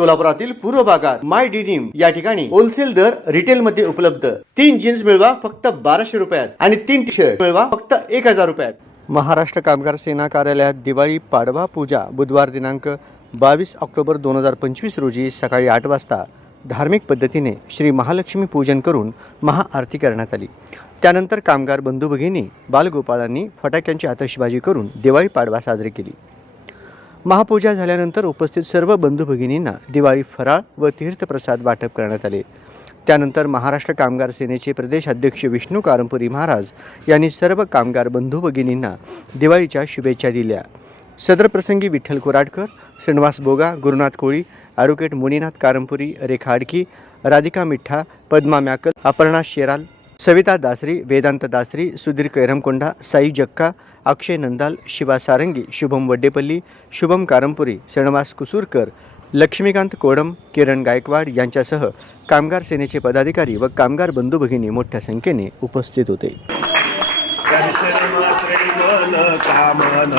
सोलापुरातील पूर्व भागात माय डिनिम या ठिकाणी होलसेल दर रिटेल मध्ये उपलब्ध. तीन जीन्स मिळवा फक्त बाराशे रुपयात आणि तीन टी शर्ट मिळवा फक्त एक हजार रुपयात. महाराष्ट्र कामगार सेना कार्यालयात दिवाळी पाडवा पूजा बुधवार दिनांक बावीस ऑक्टोबर दोन हजार पंचवीस रोजी सकाळी आठ वाजता धार्मिक पद्धतीने श्री महालक्ष्मी पूजन करून महाआरती करण्यात आली. त्यानंतर कामगार बंधू भगिनी बालगोपाळांनी फटाक्यांची आतषबाजी करून दिवाळी पाडवा साजरी केली. महापूजा झाल्यानंतर उपस्थित सर्व बंधू भगिनींना दिवाळी फराळ व तीर्थप्रसाद वाटप करण्यात आले. त्यानंतर महाराष्ट्र कामगार सेनेचे प्रदेश अध्यक्ष विष्णू कारंपुरी महाराज यांनी सर्व कामगार बंधू भगिनींना दिवाळीच्या शुभेच्छा दिल्या. सदर प्रसंगी विठ्ठल कोराडकर श्रीनिवास बोगा गुरुनाथ कोळी ॲडव्होकेट मुनीनाथ कारंपुरी रेखा आडकी राधिका मिठ्ठा पद्मा मॅकल अपर्णा शेराल सविता दासरी वेदांत दासरी सुधीर कैरमकोंडा साई जक्का अक्षय नंदाल शिवा सारंगी शुभम वड्डेपल्ली शुभम कारंपुरी श्रीनिवास कुसूरकर लक्ष्मीकांत कोडम किरण गायकवाड यांच्यासह कामगार सेनेचे पदाधिकारी व कामगार बंधू भगिनी मोठ्या संख्येने उपस्थित होते. कामन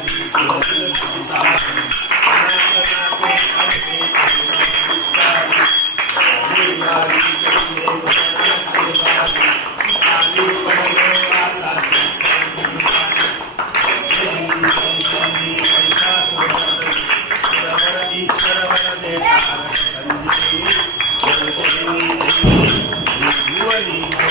केशरा महालक्ष्मी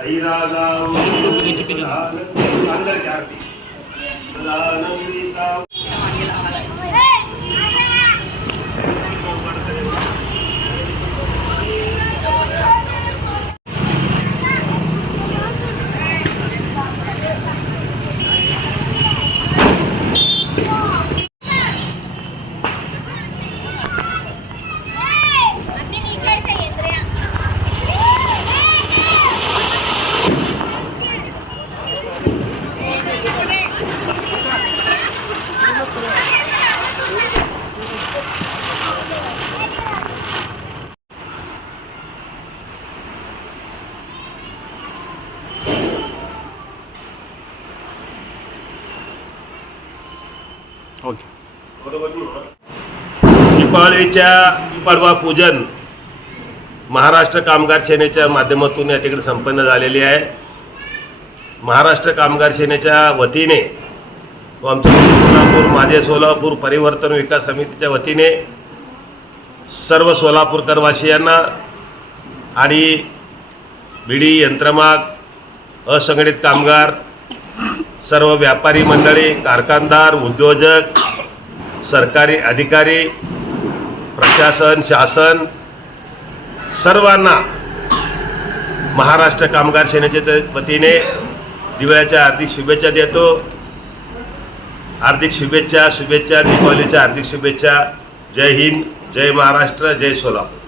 आई राजा ओके. की दीपावलीच्या पाडवा पूजन महाराष्ट्र कामगार सेनेच्या माध्यमातून या ठिकाणी संपन्न झालेली आहे. महाराष्ट्र कामगार सेनेच्या वतीने व आमच्या सोलापूर माझे सोलापूर परिवर्तन विकास समितीच्या वतीने सर्व सोलापूरकरवासियांना आणि बीडी यंत्रमाग असंघटित कामगार सर्व व्यापारी मंडळी कारखानदार उद्योजक सरकारी अधिकारी प्रशासन शासन सर्वांना महाराष्ट्र कामगार सेनेच्या वतीने दिवाळीच्या हार्दिक शुभेच्छा देतो. हार्दिक शुभेच्छा शुभेच्छा दीपावलीच्या हार्दिक शुभेच्छा. जय हिंद जय महाराष्ट्र जय सोलापूर.